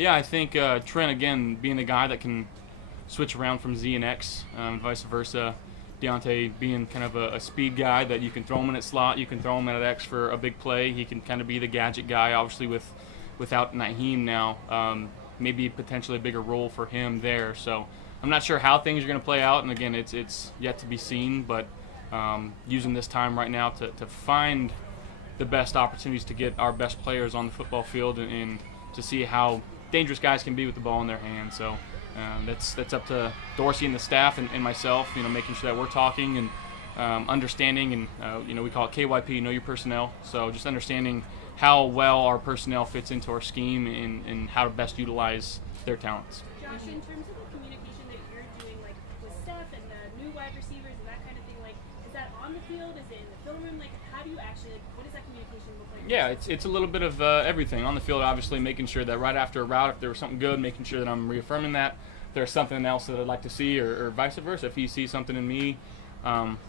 Yeah, I think Trent, again, being the guy that can switch around from Z and X, vice versa. Deontay being kind of a speed guy that you can throw him in at slot, you can throw him in at X for a big play. He can kind of be the gadget guy, obviously without Naheem now. Maybe potentially a bigger role for him there. So I'm not sure how things are going to play out, and again, it's yet to be seen, but using this time right now to find the best opportunities to get our best players on the football field and to see how dangerous guys can be with the ball in their hands. So that's up to Dorsey and the staff and myself, making sure that we're talking and understanding, and we call it KYP, know your personnel. So just understanding how well our personnel fits into our scheme and how to best utilize their talents. Josh, in terms of the communication that you're doing, like with Steph and the new wide receivers and that kind of thing, like is that on the field? Is it in the film room? Like how do you actually, what does that communication look like? Yeah, it's a little bit of everything. On the field, obviously, making sure that right after a route, if there was something good, making sure that I'm reaffirming that. If there's something else that I'd like to see, or vice versa, if he sees something in me,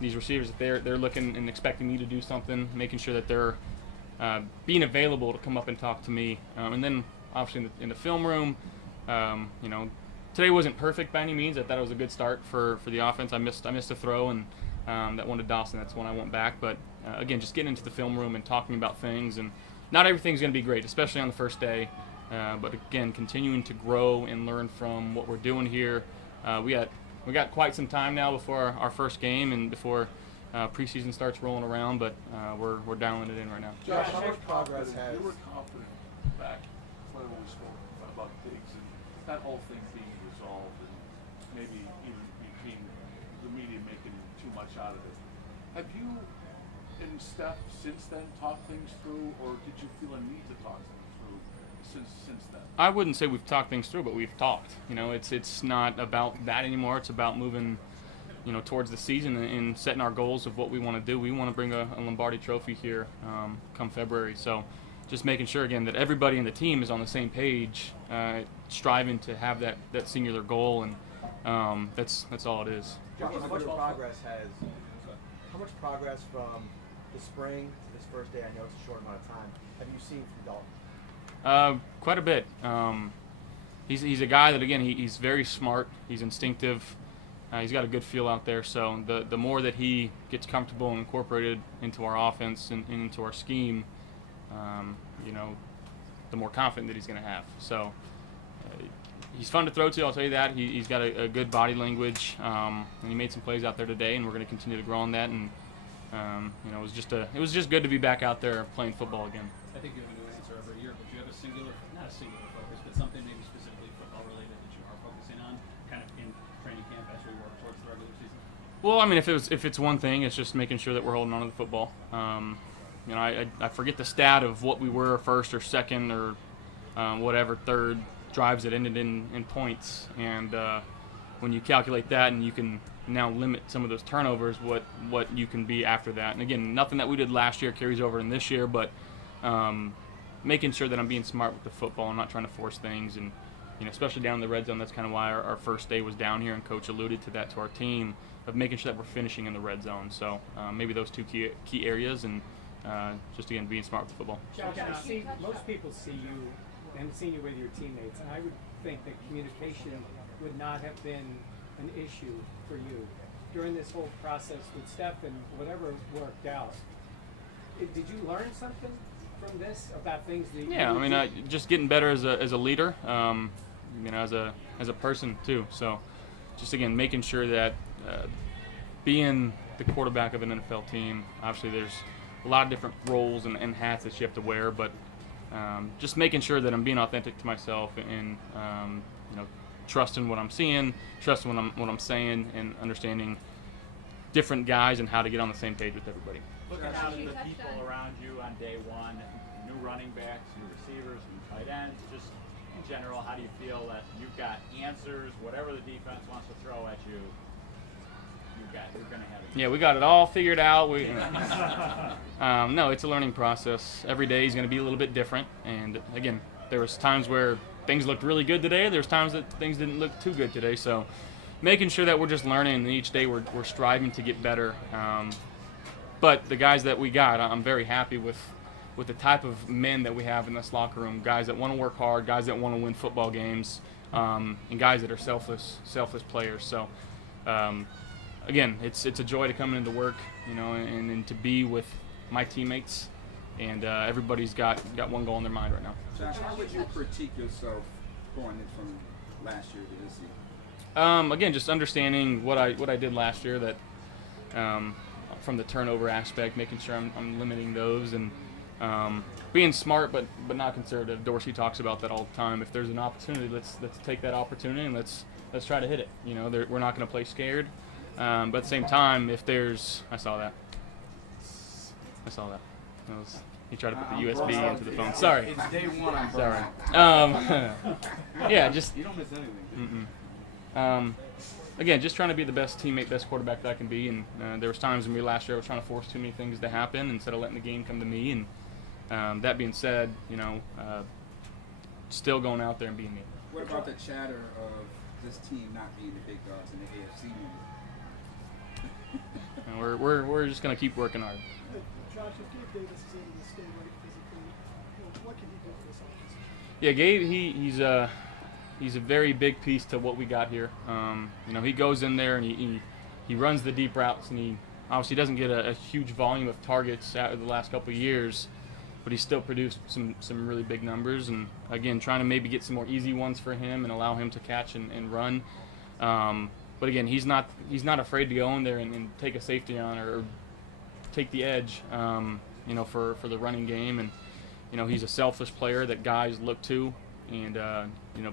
these receivers, if they're looking and expecting me to do something, making sure that they're being available to come up and talk to me. And then, obviously, in the film room, today wasn't perfect by any means. I thought it was a good start for the offense. I missed a throw, and that one to Dawson, that's when I went back. But, again, just getting into the film room and talking about things. And not everything's going to be great, especially on the first day. But, again, continuing to grow and learn from what we're doing here. We got quite some time now before our first game and before preseason starts rolling around, but we're dialing it in right now. Josh, how much progress has... You were confident back when we spoke about Diggs and that whole thing being resolved and maybe even between the media making too much out of it. Have you and Steph since then talked things through, or did you feel a need to talk things through since then? I wouldn't say we've talked things through, but we've talked. It's not about that anymore. It's about moving towards the season and setting our goals of what we want to do. We want to bring a Lombardi trophy here come February. So just making sure, again, that everybody in the team is on the same page, striving to have that singular goal, and that's all it is. Josh, how much progress from the spring to this first day, I know it's a short amount of time, have you seen from Dalton? Quite a bit. He's a guy that, again, he's very smart. He's instinctive. He's got a good feel out there, so the more that he gets comfortable and incorporated into our offense and into our scheme, the more confident that he's going to have. So he's fun to throw to, I'll tell you that. He's got a good body language, and he made some plays out there today, and we're going to continue to grow on that. And it was just good to be back out there playing football again. I think you have a new answer every year, but do you have not a singular focus, but something maybe specifically football related that you are focusing on, kind of in training camp as we work towards the regular season? Well, I mean, if it's one thing, it's just making sure that we're holding on to the football. I forget the stat of what we were first or second or whatever third drives that ended in points, and when you calculate that and you can now limit some of those turnovers, what you can be after that. And again, nothing that we did last year carries over in this year, but making sure that I'm being smart with the football and not trying to force things, and especially down in the red zone. That's kind of why our first day was down here, and Coach alluded to that to our team, of making sure that we're finishing in the red zone. So maybe those two key areas, and just again being smart with the football. Josh, most people see you and see you with your teammates, and I would think that communication would not have been an issue for you during this whole process with Steph and whatever worked out. Did you learn something from this about things that you just getting better as a leader, as a person too. So just again making sure that being the quarterback of an NFL team, obviously there's a lot of different roles and hats that you have to wear, but just making sure that I'm being authentic to myself and trusting what I'm seeing, trusting what I'm saying, and understanding different guys and how to get on the same page with everybody. Looking out at the people around you on day one, new running backs, new receivers, new tight ends, just in general, how do you feel that you've got answers, whatever the defense wants to throw at you, you're going to have it? Yeah, we got it all figured out. No, it's a learning process. Every day is going to be a little bit different. And again, there was times where things looked really good today. There's times that things didn't look too good today. So making sure that we're just learning, and each day we're striving to get better. But the guys that we got, I'm very happy with with the type of men that we have in this locker room, guys that want to work hard, guys that want to win football games, and guys that are selfless players. So, again, it's a joy to come into work, and to be with my teammates, and everybody's got one goal in their mind right now. Josh, how would you critique yourself going in from last year to this year? Again, just understanding what I did last year, that from the turnover aspect, making sure I'm limiting those, and being smart but not conservative. Dorsey talks about that all the time. If there's an opportunity, let's take that opportunity and let's try to hit it. We're not going to play scared, but at the same time, if there's I saw that. He tried to put the USB into the phone. Sorry. It's day one. I'm Sorry. Yeah, just You don't miss anything. again, just trying to be the best teammate, best quarterback that I can be. And there was times in me last year I was trying to force too many things to happen instead of letting the game come to me. And that being said, still going out there and being me. What about the chatter of this team not being the big dogs in the AFC meeting? And we're just going to keep working hard. Josh, if Gabe Davis is able to stay right physically, what can he do for this offense? Yeah, Gabe, he's a very big piece to what we got here. He goes in there and he runs the deep routes, and he obviously doesn't get a huge volume of targets out of the last couple of years, but he still produced some really big numbers. And again, trying to maybe get some more easy ones for him and allow him to catch and run. But again, he's not afraid to go in there and take a safety on or take the edge, for the running game. And he's a selfless player that guys look to. And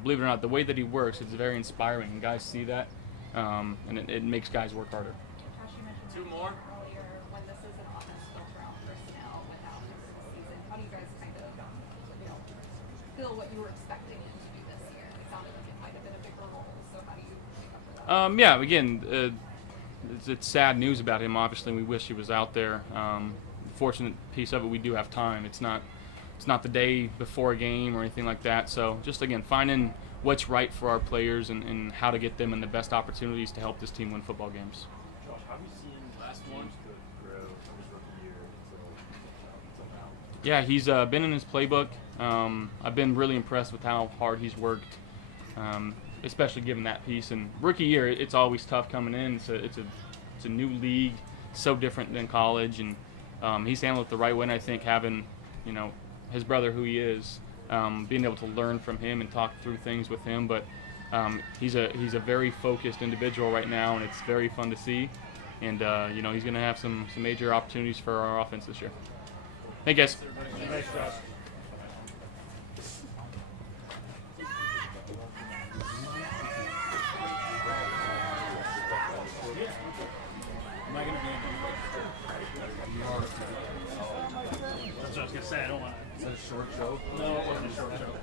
believe it or not, the way that he works, it's very inspiring, and guys see that, and it makes guys work harder. Josh, you mentioned Two more. earlier when this is an offense built around personnel without him this season. How do you guys kind of feel what you were expecting him to do this year? It sounded like it might have been a bigger role, so how do you make up for that? Yeah, again, it's sad news about him. Obviously, we wish he was out there. Fortunate piece of it, we do have time. It's not the day before a game or anything like that. So just, again, finding what's right for our players and how to get them in the best opportunities to help this team win football games. Josh, how have you seen last one grow from his rookie year until now? Yeah, he's been in his playbook. I've been really impressed with how hard he's worked, especially given that piece. And rookie year, it's always tough coming in. It's a new league, so different than college, and he's handled it the right way. And I think having, his brother, who he is, being able to learn from him and talk through things with him. But he's a very focused individual right now, and it's very fun to see. And he's going to have some major opportunities for our offense this year. Thank you, guys. Thanks, Josh. Am I going to be in? That's what I was going to say. I don't want to. Is that a short joke? No, it wasn't a short joke.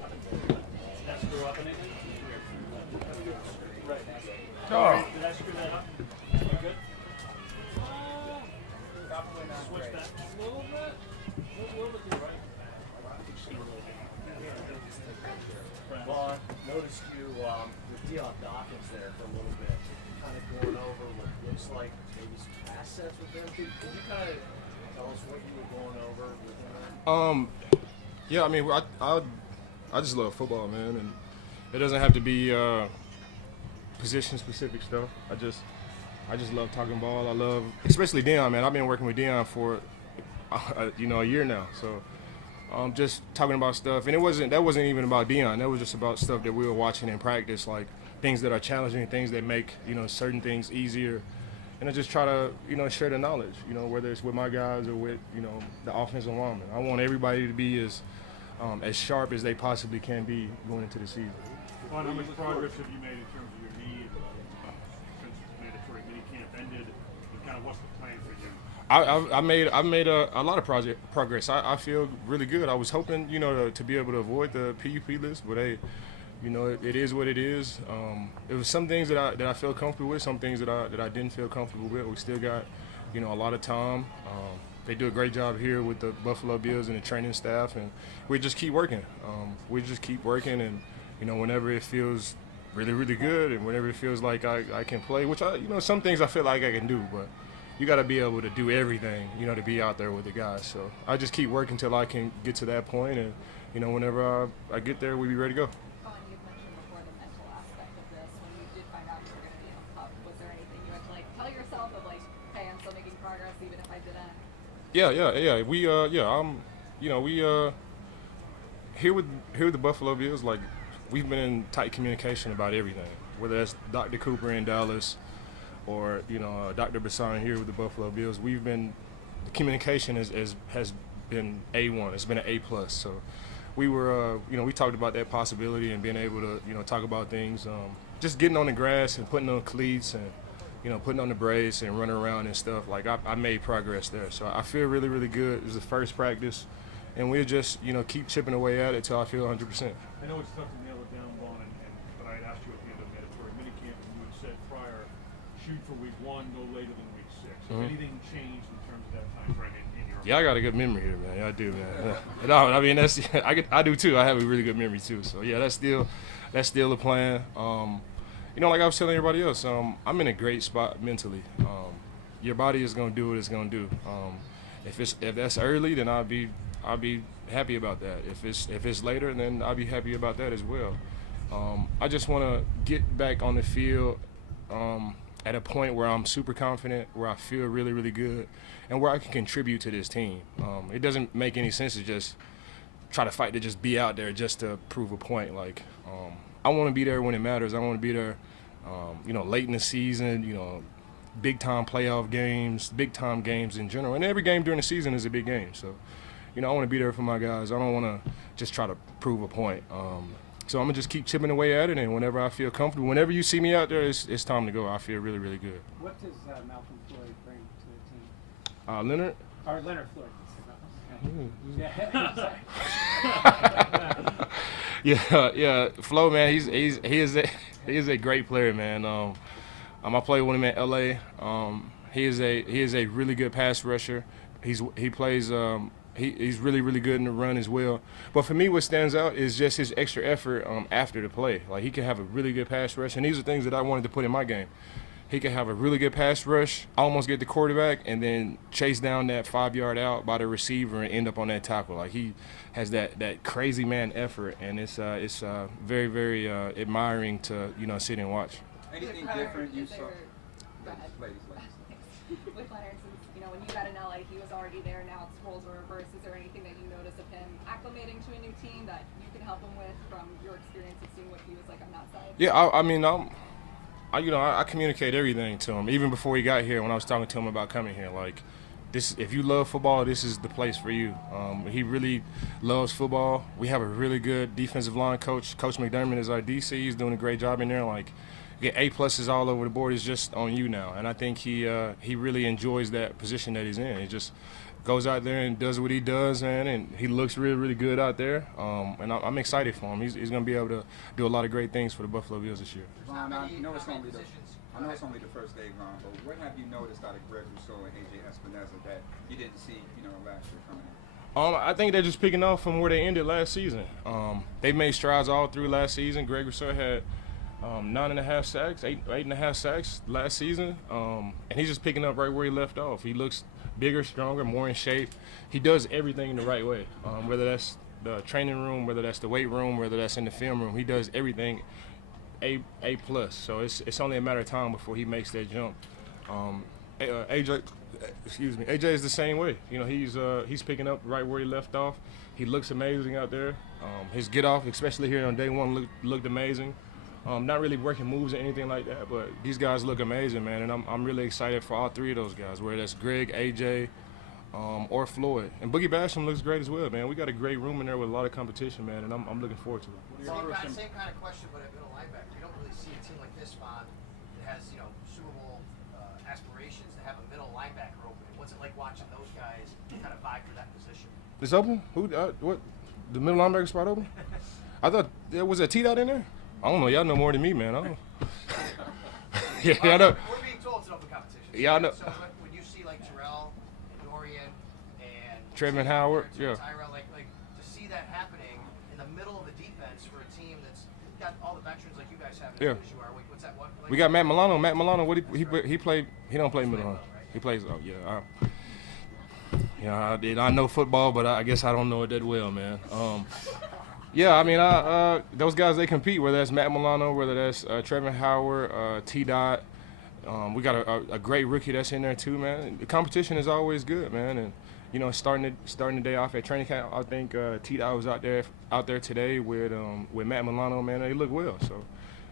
Did that screw up anything? Right. Oh. Did I screw that up? You good? Switch that a little bit. A little bit to the right. Well, I noticed you with Deion Dawkins there for a little bit, kind of going over what looks like maybe some pass sets with them. Could you kind of tell us what you were going over with him? Yeah, I mean, I just love football, man, and it doesn't have to be position-specific stuff. I just love talking ball. I love, especially Deion, man. I've been working with Deion for a year now, so just talking about stuff. And that wasn't even about Deion. That was just about stuff that we were watching in practice, like things that are challenging, things that make certain things easier. And I just try to, share the knowledge, whether it's with my guys or with, the offensive linemen. I want everybody to be as sharp as they possibly can be going into the season. How much progress have you made in terms of your knee since mandatory minicamp ended? And kind of what's the plan for you? I made a lot of progress. I feel really good. I was hoping, to be able to avoid the PUP list, but hey, it is what it is. It was some things that I felt comfortable with, some things that I didn't feel comfortable with. We still got, a lot of time. They do a great job here with the Buffalo Bills and the training staff, and we just keep working. And whenever it feels really, really good, and whenever it feels like I can play, which some things I feel like I can do, but you got to be able to do everything, you know, to be out there with the guys. So I just keep working until I can get to that point, and you know, whenever I get there, we'll be ready to go. Colin, you've mentioned before the mental aspect of this. When you did find out you were going to be in a pup, was there anything you had to like tell yourself of like, hey, I'm still making progress even if I didn't? Yeah. We you know, we here with the Buffalo Bills, like we've been in tight communication about everything, whether that's Dr. Cooper in Dallas or you know Dr. Bassan here with the Buffalo Bills. The communication has been A1. It's been an A+. So we were you know, we talked about that possibility and being able to, you know, talk about things, just getting on the grass and putting on cleats and, you know, putting on the brace and running around and stuff. Like I made progress there, so I feel really, really good. It was the first practice, and we'll just, you know, keep chipping away at it till I feel 100%. I know it's tough to nail it down, Vaughn, but I had asked you at the end of mandatory minicamp, and you had said prior, shoot for week 1, no later than week 6. Has anything changed in terms of that time frame in your? Yeah, I got a good memory here, man. Yeah, I do, man. No, I mean I do too. I have a really good memory too. So yeah, that's still the plan. You know, like I was telling everybody else, I'm in a great spot mentally. Your body is gonna do what it's gonna do. If that's early, then I'll be happy about that. If it's later, then I'll be happy about that as well. I just want to get back on the field at a point where I'm super confident, where I feel really, really good, and where I can contribute to this team. It doesn't make any sense to just try to fight to just be out there just to prove a point. Like, I want to be there when it matters. I want to be there, you know, late in the season, you know, big-time playoff games, big-time games in general. And every game during the season is a big game. So, you know, I want to be there for my guys. I don't want to just try to prove a point. So I'm going to just keep chipping away at it, and whenever I feel comfortable, whenever you see me out there, it's time to go. I feel really, really good. What does Malcolm Floyd bring to the team? Leonard? Or Leonard Floyd. Yeah, Flo, man, he is a great player, man. I played with him in LA. He is a really good pass rusher. He's really, really good in the run as well. But for me, what stands out is just his extra effort after the play. Like, he can have a really good pass rush, and these are things that I wanted to put in my game. He can have a really good pass rush, almost get the quarterback, and then chase down that 5-yard out by the receiver and end up on that tackle. Like, he has that crazy man effort, and it's very, very admiring to, you know, sit and watch. Anything different you saw? Ladies. With Leonard, since, you know, when you got in LA, he was already there. Now it's roles are reversed. Is there anything that you notice of him acclimating to a new team that you can help him with from your experience of seeing what he was like on that side? Yeah, I mean, I communicate everything to him. Even before he got here, when I was talking to him about coming here, like, if you love football, this is the place for you. He really loves football. We have a really good defensive line coach. Coach McDermott is our DC. He's doing a great job in there. Like, get A+s all over the board. Is just on you now, and I think he really enjoys that position that he's in. He just goes out there and does what he does, man, and he looks really, really good out there. And I'm excited for him. He's going to be able to do a lot of great things for the Buffalo Bills this year. Ron, I know it's only the first day, Ron, but what have you noticed out of Greg Rousseau and AJ Espinoza that you didn't see, you know, last year coming in? I think they're just picking up from where they ended last season. They made strides all through last season. Greg Rousseau had 9.5 sacks, 8.5 sacks last season, and he's just picking up right where he left off. He looks bigger, stronger, more in shape. He does everything in the right way, whether that's the training room, whether that's the weight room, whether that's in the film room. He does everything A+. So it's only a matter of time before he makes that jump. AJ is the same way. You know, he's picking up right where he left off. He looks amazing out there. His get off, especially here on day one, looked amazing. Not really working moves or anything like that, but these guys look amazing, man, and I'm really excited for all three of those guys, whether that's Greg, AJ, or Floyd. And Boogie Basham looks great as well, man. We got a great room in there with a lot of competition, man, and I'm looking forward to it. Same kind of question, but at middle linebacker. You don't really see a team like this, Vaughn, that has, you know, Super Bowl aspirations to have a middle linebacker open. What's it like watching those guys kind of vie for that position? It's open? Who? What? The middle linebacker spot open? I thought there was a T-Dot in there? I don't know. Y'all know more than me, man. I don't. Yeah, I know. We're being told it's an open competition. Yeah, I know. So when you see like Terrell and Dorian and Trevin Howard, yeah. Tyrell, like to see that happening in the middle of the defense for a team that's got all the veterans like you guys have as Yeah. good as you are. What's that? What? Like, We got Matt Milano. Matt Milano, he played. He don't play middle. He plays. Oh yeah. I know football, but I guess I don't know it that well, man. Yeah, I mean, those guys, they compete, whether that's Matt Milano, whether that's Trevor Howard, T-Dot. We got a great rookie that's in there too, man. The competition is always good, man. And, you know, starting the day off at training camp, I think T-Dot was out there today with Matt Milano, man. They look well. So,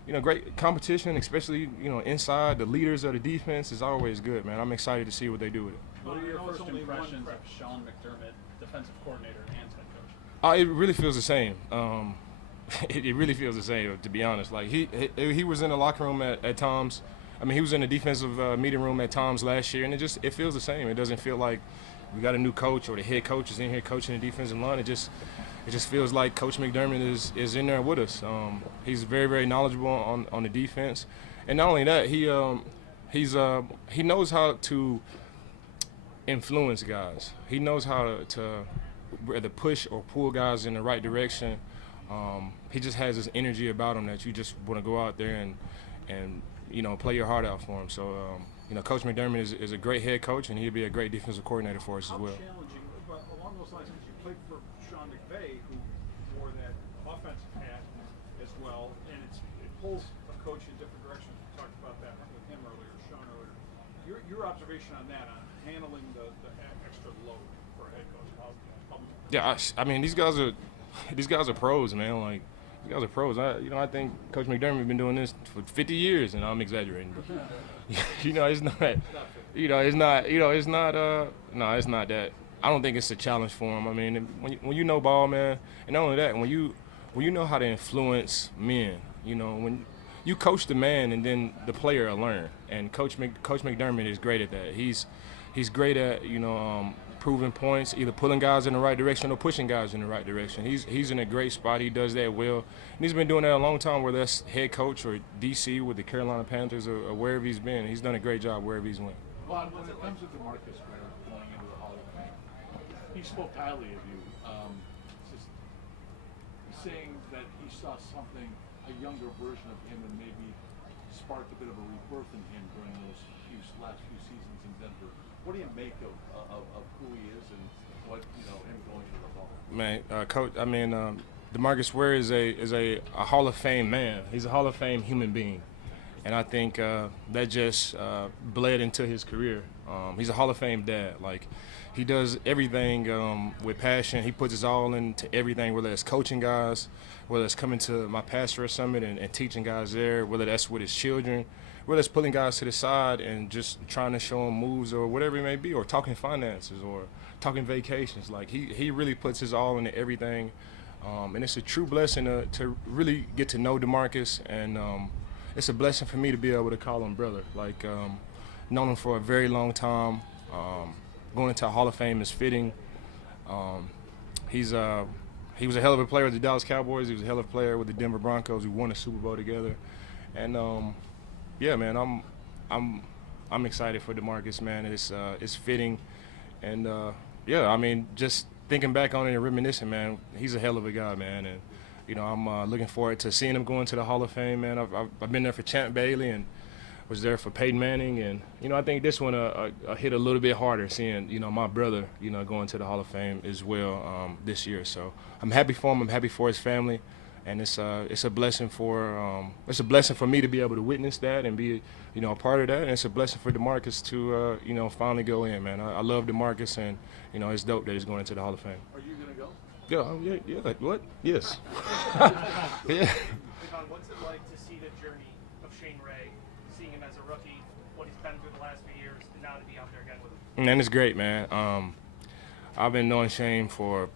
you know, great competition, especially, you know, inside. The leaders of the defense is always good, man. I'm excited to see what they do with it. What are your first impressions of Sean McDermott, defensive coordinator and head coach? It really feels the same. It really feels the same, to be honest. Like he was in the locker room at Tom's. I mean, he was in the defensive meeting room at Tom's last year, and it feels the same. It doesn't feel like we got a new coach or the head coach is in here coaching the defensive line. It just feels like Coach McDermott is in there with us. He's very, very knowledgeable on the defense, and not only that, he knows how to influence guys. He knows how to whether push or pull guys in the right direction. He just has this energy about him that you just want to go out there and you know, play your heart out for him. So you know, Coach McDermott is a great head coach, and he'll be a great defensive coordinator for us as well. How challenging, but along those lines, because you played for Sean McVay, who wore that offensive hat as well, and it pulls a coach in different directions. We talked about that with him earlier, Sean earlier. Your observation on that, on handling the extra load for a head coach. Yeah, I mean, these guys are pros, man. Like, these guys are pros. I think Coach McDermott has been doing this for 50 years, and I'm exaggerating. But, you know, it's not that. I don't think it's a challenge for him. I mean, when you know ball, man, and not only that, when you know how to influence men, you know, when you coach the man and then the player will learn. And Coach McDermott is great at that. He's great at, you know, proving points, either pulling guys in the right direction or pushing guys in the right direction. He's in a great spot. He does that well. And he's been doing that a long time, whether that's head coach or DC with the Carolina Panthers or wherever he's been. He's done a great job wherever he's went. Vaughn, when it comes to DeMarcus Ware going into the Hall of Fame, he spoke highly of you, just saying that he saw something, a younger version of him, and maybe sparked a bit of a rebirth in him during those last few seasons in Denver. What do you make of who he is and what, you know, him going to the Hall? Man, Coach, I mean, DeMarcus Ware is a Hall of Fame man. He's a Hall of Fame human being, and I think that just bled into his career. He's a Hall of Fame dad. Like, he does everything with passion. He puts his all into everything, whether it's coaching guys, whether it's coming to my pastor summit and teaching guys there, whether that's with his children, whether it's pulling guys to the side and just trying to show them moves or whatever it may be, or talking finances or talking vacations. Like, he really puts his all into everything. And it's a true blessing to really get to know DeMarcus, and it's a blessing for me to be able to call him brother. Like, known him for a very long time. Going into a Hall of Fame is fitting. He was a hell of a player with the Dallas Cowboys. He was a hell of a player with the Denver Broncos. We won a Super Bowl together, and yeah, man, I'm excited for DeMarcus, man. It's fitting, and yeah, I mean, just thinking back on it and reminiscing, man, he's a hell of a guy, man, and you know, I'm looking forward to seeing him go into the Hall of Fame, man. I've been there for Champ Bailey and was there for Peyton Manning, and you know, I think this one hit a little bit harder, seeing, you know, my brother, you know, going to the Hall of Fame as well this year. So I'm happy for him. I'm happy for his family. And it's a blessing for me to be able to witness that and be, you know, a part of that. And it's a blessing for DeMarcus to you know, finally go in, man. I love DeMarcus, and you know, it's dope that he's going into the Hall of Fame. Are you gonna go? Yeah. What? Yes. Yeah. What's it like to see the journey of Shane Ray, seeing him as a rookie, what he's been through the last few years, and now to be out there again with him? Man, it's great, man. I've been knowing Shane for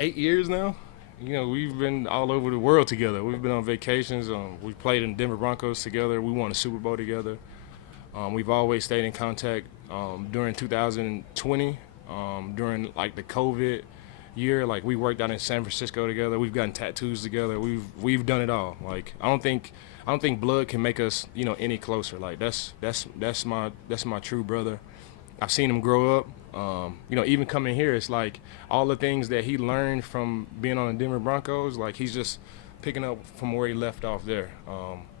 8 years now. You know, we've been all over the world together. We've been on vacations. We played in Denver Broncos together. We won a Super Bowl together. We've always stayed in contact during 2020, during like the COVID year. Like, we worked out in San Francisco together. We've gotten tattoos together. We've done it all. Like, I don't think blood can make us, you know, any closer. Like, that's my true brother. I've seen him grow up. You know, even coming here, it's like all the things that he learned from being on the Denver Broncos, like, he's just picking up from where he left off there.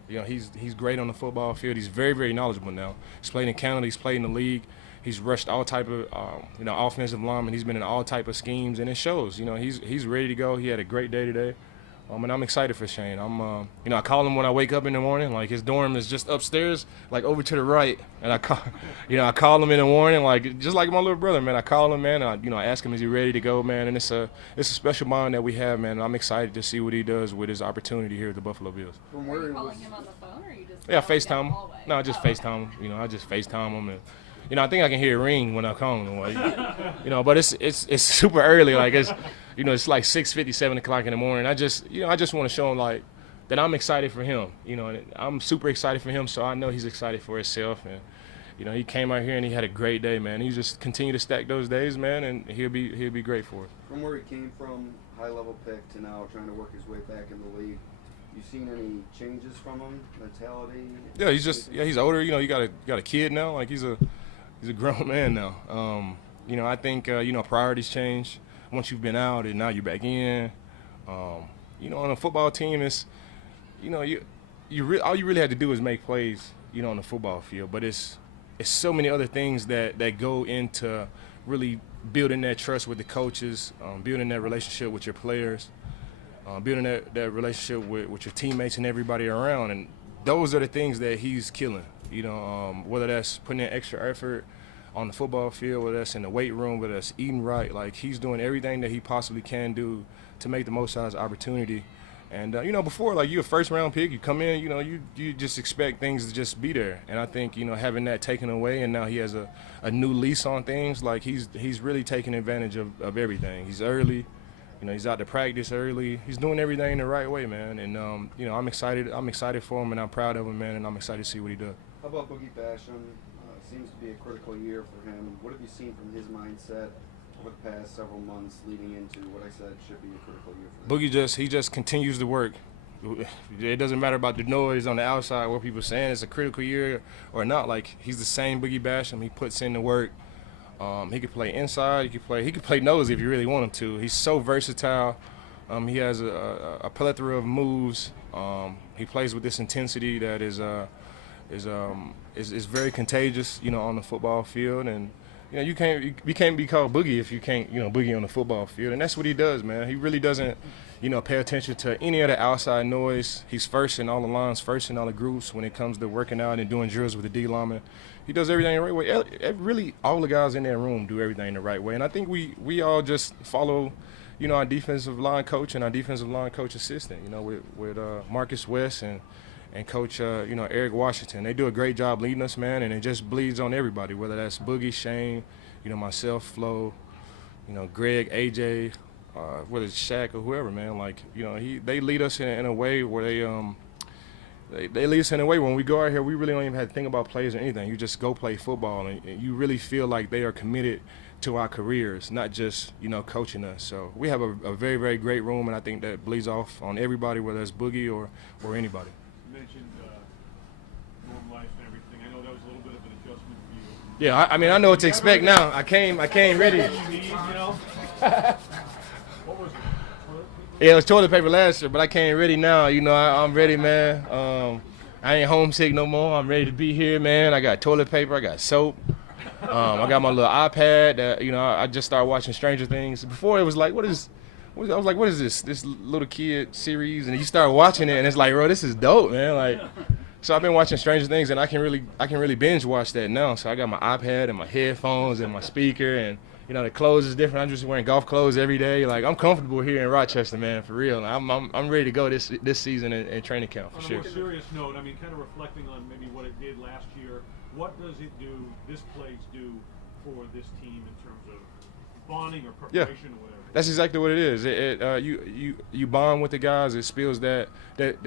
You know, he's great on the football field. He's very, very knowledgeable now. He's played in Canada. He's played in the league. He's rushed all type of, offensive linemen. He's been in all type of schemes, and it shows. You know, he's ready to go. He had a great day today. And I'm excited for Shane. I call him when I wake up in the morning. Like, his dorm is just upstairs, like over to the right. And I call him in the morning, like just like my little brother, man. I call him, man. I ask him, is he ready to go, man? And it's a special bond that we have, man. I'm excited to see what he does with his opportunity here at the Buffalo Bills. Are you calling him on the phone, or are you just? Yeah, FaceTime him. No, I just FaceTime him. I just FaceTime him, and I think I can hear it ring when I call him. Like, but it's super early. Like, it's like 6:50, 7 o'clock in the morning. I just want to show him, like, that I'm excited for him. And I'm super excited for him, so I know he's excited for himself. And he came out here and he had a great day, man. He just continue to stack those days, man, and he'll be great for us. From where he came from, high level pick, to now trying to work his way back in the league, you seen any changes from him, mentality? Yeah, he's older. You got a kid now. Like, he's a grown man now. I think priorities change once you've been out and now you're back in. On a football team, it's all you really have to do is make plays, on the football field. But it's so many other things that go into really building that trust with the coaches, building that relationship with your players, building that relationship with your teammates and everybody around. And those are the things that he's killing. Whether that's putting in extra effort on the football field, whether that's in the weight room, whether that's eating right. Like, he's doing everything that he possibly can do to make the most out of his opportunity. And, before, like, you're a first-round pick, you come in, you just expect things to just be there. And I think, having that taken away and now he has a new lease on things, like, he's really taking advantage of everything. He's early. He's out to practice early. He's doing everything the right way, man. And, I'm excited for him, and I'm proud of him, man, and I'm excited to see what he does. How about Boogie Basham? Seems to be a critical year for him. What have you seen from his mindset over the past several months leading into what I said should be a critical year for him? Boogie just continues to work. It doesn't matter about the noise on the outside, what people are saying it's a critical year or not. Like, he's the same Boogie Basham. He puts in the work. He can play inside. He can play nose if you really want him to. He's so versatile. He has a plethora of moves. He plays with this intensity that is very contagious, on the football field. And you can't be called Boogie if you can't, boogie on the football field. And that's what he does, man. He really doesn't, pay attention to any of the outside noise. He's first in all the lines, first in all the groups when it comes to working out and doing drills with the D lineman. He does everything the right way. Really, all the guys in that room do everything the right way. And I think we all just follow, our defensive line coach and our defensive line coach assistant, with Marcus West and Coach, Eric Washington. They do a great job leading us, man, and it just bleeds on everybody, whether that's Boogie, Shane, myself, Flo, Greg, AJ, whether it's Shaq or whoever, man. Like, they lead us in a way where they lead us in a way when we go out here, we really don't even have to think about plays or anything. You just go play football, and you really feel like they are committed to our careers, not just, coaching us. So we have a very, very great room, and I think that bleeds off on everybody, whether it's Boogie or anybody. Mentioned norm life and everything. I know that was a little bit of an adjustment for you. Yeah, I mean, I know what to expect now. I came ready. What was it? Yeah, it was toilet paper last year, but I came ready now. I'm ready, man. I ain't homesick no more. I'm ready to be here, man. I got toilet paper. I got soap. I got my little iPad that, I just started watching Stranger Things. Before it was like, I was like, what is this? This little kid series? And you start watching it, and it's like, bro, this is dope, man. Like, so I've been watching Stranger Things, and I can really binge watch that now. So I got my iPad and my headphones and my speaker, and the clothes is different. I'm just wearing golf clothes every day. Like, I'm comfortable here in Rochester, man, for real. I'm ready to go this season in training camp for sure. On a more serious note, I mean, kind of reflecting on maybe what it did last year. What does it do? This place do for this team in terms of bonding or preparation or whatever? That's exactly what it is. You bond with the guys. It spills that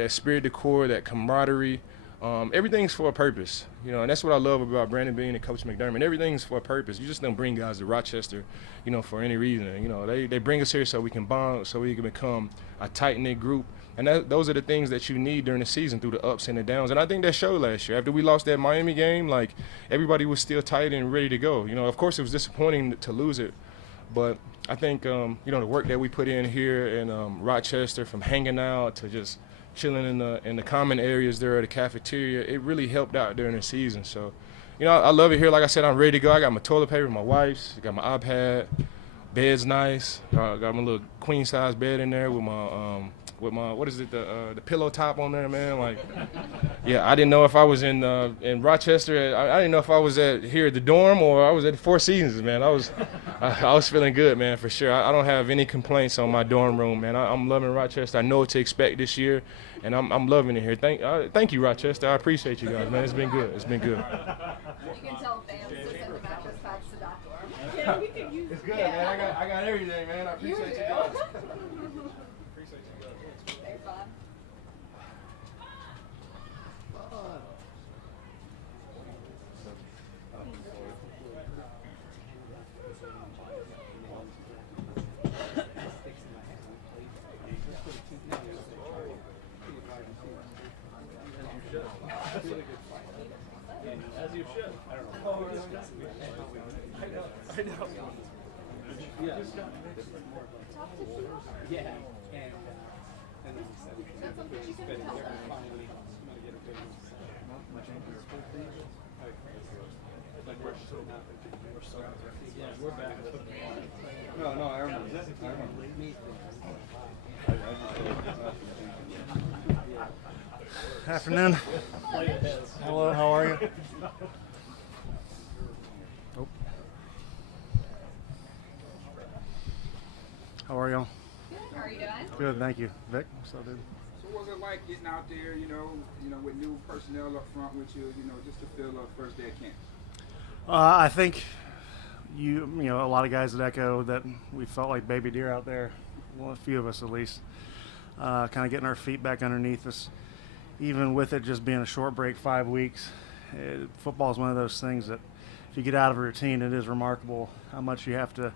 spirit, the core, that camaraderie. Everything's for a purpose, and that's what I love about Brandon Beane and Coach McDermott. Everything's for a purpose. You just don't bring guys to Rochester, for any reason. They bring us here so we can bond, so we can become a tight-knit group. And those are the things that you need during the season through the ups and the downs. And I think that showed last year. After we lost that Miami game, like, everybody was still tight and ready to go. Of course it was disappointing to lose it, but I think, the work that we put in here in Rochester, from hanging out to just chilling in the common areas there at the cafeteria, it really helped out during the season. So, you know, I love it here. Like I said, I'm ready to go. I got my toilet paper, my wipes, I got my iPad, bed's nice. Got my little queen size bed in there with my what is it, the pillow top on there, man. Like, yeah, I didn't know if I was in Rochester. I didn't know if I was here at the dorm or I was at the Four Seasons, man. I was feeling good, man, for sure. I don't have any complaints on my dorm room, man. I'm loving Rochester. I know what to expect this year, and I'm loving it here. Thank you, Rochester. I appreciate you guys, man. It's been good. It's been good. You can tell fans to send the mattress packs to that dorm. Yeah, we could use It's good, man. I got everything, man. I appreciate you guys. Appreciate you guys. Thanks, Bob. As you should. I don't know. Oh, really? I know. Yeah. Talk to Sean. Yeah, and then he said, That's something you can but tell they're them. finally going to get a big one. Yeah, we're back. No, I remember. Afternoon. Hello, how are you? Oh. How are y'all? Good. How are you doing? Good, thank you. Vic, what's up, dude? So what was it like getting out there, you know, with new personnel up front with you, just to feel the first day of camp? I think a lot of guys at Echo that we felt like baby deer out there. Well, a few of us at least. Kind of getting our feet back underneath us. Even with it just being a short break, 5 weeks, football is one of those things that if you get out of a routine, it is remarkable how much you have to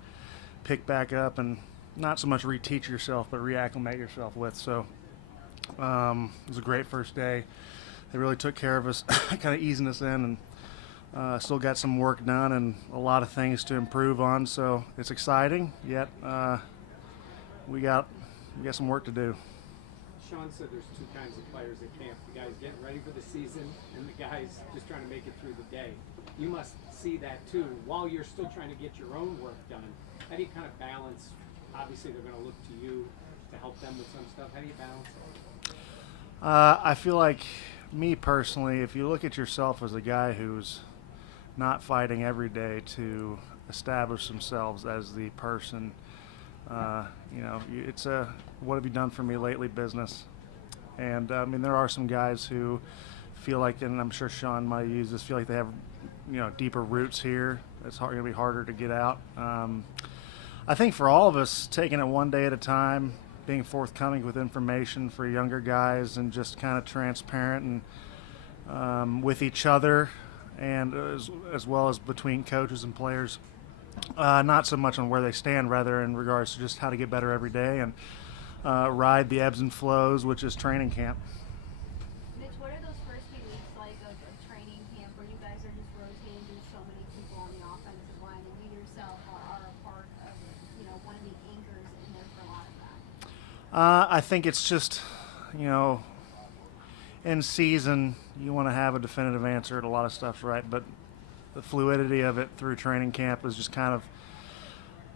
pick back up and not so much reteach yourself, but reacclimate yourself with. So it was a great first day. They really took care of us, kind of easing us in, and still got some work done and a lot of things to improve on. So it's exciting, yet we got some work to do. Sean said there's two kinds of players at camp. The guys getting ready for the season and the guys just trying to make it through the day. You must see that too while you're still trying to get your own work done. How do you kind of balance? Obviously they're going to look to you to help them with some stuff. How do you balance it? I feel like, me personally, if you look at yourself as a guy who's not fighting every day to establish themselves as the person, it's a what have you done for me lately business. And there are some guys who feel like, and I'm sure Sean might use this, feel like they have deeper roots here. It's going to be harder to get out. I think for all of us, taking it one day at a time, being forthcoming with information for younger guys, and just kind of transparent and with each other, and as well as between coaches and players. Not so much on where they stand, rather in regards to just how to get better every day and ride the ebbs and flows, which is training camp. Mitch, what are those first few weeks like of training camp where you guys are just rotating through so many people on the offensive line, and you yourself are a part of, one of the anchors in there for a lot of that? I think it's just, in season, you want to have a definitive answer to a lot of stuff, right? But the fluidity of it through training camp is just kind of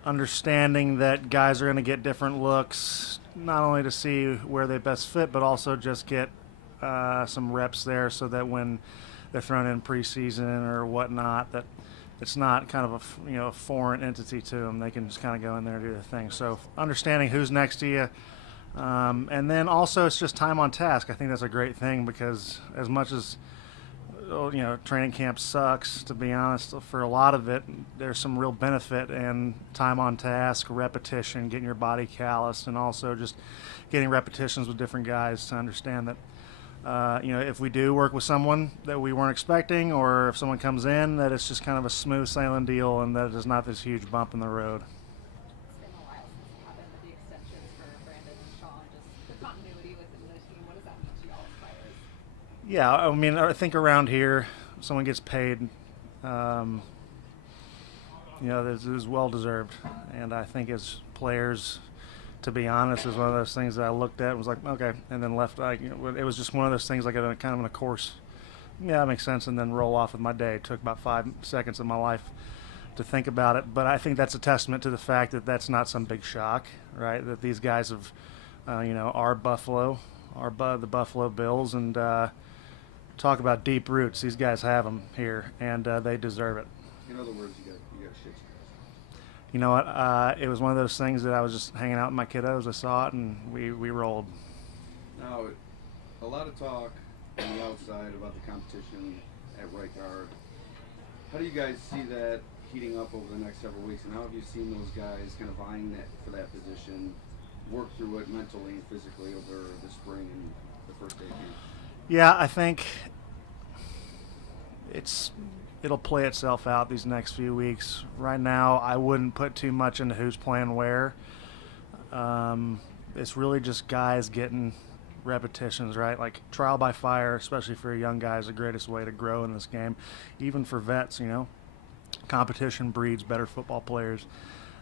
understanding that guys are going to get different looks, not only to see where they best fit, but also just get some reps there so that when they're thrown in preseason or whatnot, that it's not kind of a foreign entity to them. They can just kind of go in there and do their thing. So understanding who's next to you. And then also it's just time on task. I think that's a great thing, because as much as training camp sucks, to be honest, for a lot of it, there's some real benefit in time on task, repetition, getting your body calloused, and also just getting repetitions with different guys to understand that, if we do work with someone that we weren't expecting, or if someone comes in, that it's just kind of a smooth sailing deal and that it is not this huge bump in the road. It's been a while since it happened with the extensions for Brandon and Sean, just the continuity within the team. What does that mean to y'all as players? Yeah, I think around here, someone gets paid, this is well deserved, and I think as players, to be honest, is one of those things that I looked at and was like, okay, and then left. It was just one of those things like kind of in a course. Yeah, that makes sense, and then roll off with my day. It took about 5 seconds of my life to think about it, but I think that's a testament to the fact that that's not some big shock, right? That these guys have, are Buffalo, the Buffalo Bills, and talk about deep roots. These guys have them here, and they deserve it. In other words, you got shit. You know what? It was one of those things that I was just hanging out with my kiddos. I saw it, and we rolled. Now, a lot of talk on the outside about the competition at right guard. How do you guys see that heating up over the next several weeks, and how have you seen those guys kind of vying for that position, work through it mentally and physically over the spring and the first day of camp? Yeah, I think it'll play itself out these next few weeks. Right now, I wouldn't put too much into who's playing where. It's really just guys getting repetitions, right? Like trial by fire, especially for a young guy, is the greatest way to grow in this game. Even for vets, competition breeds better football players.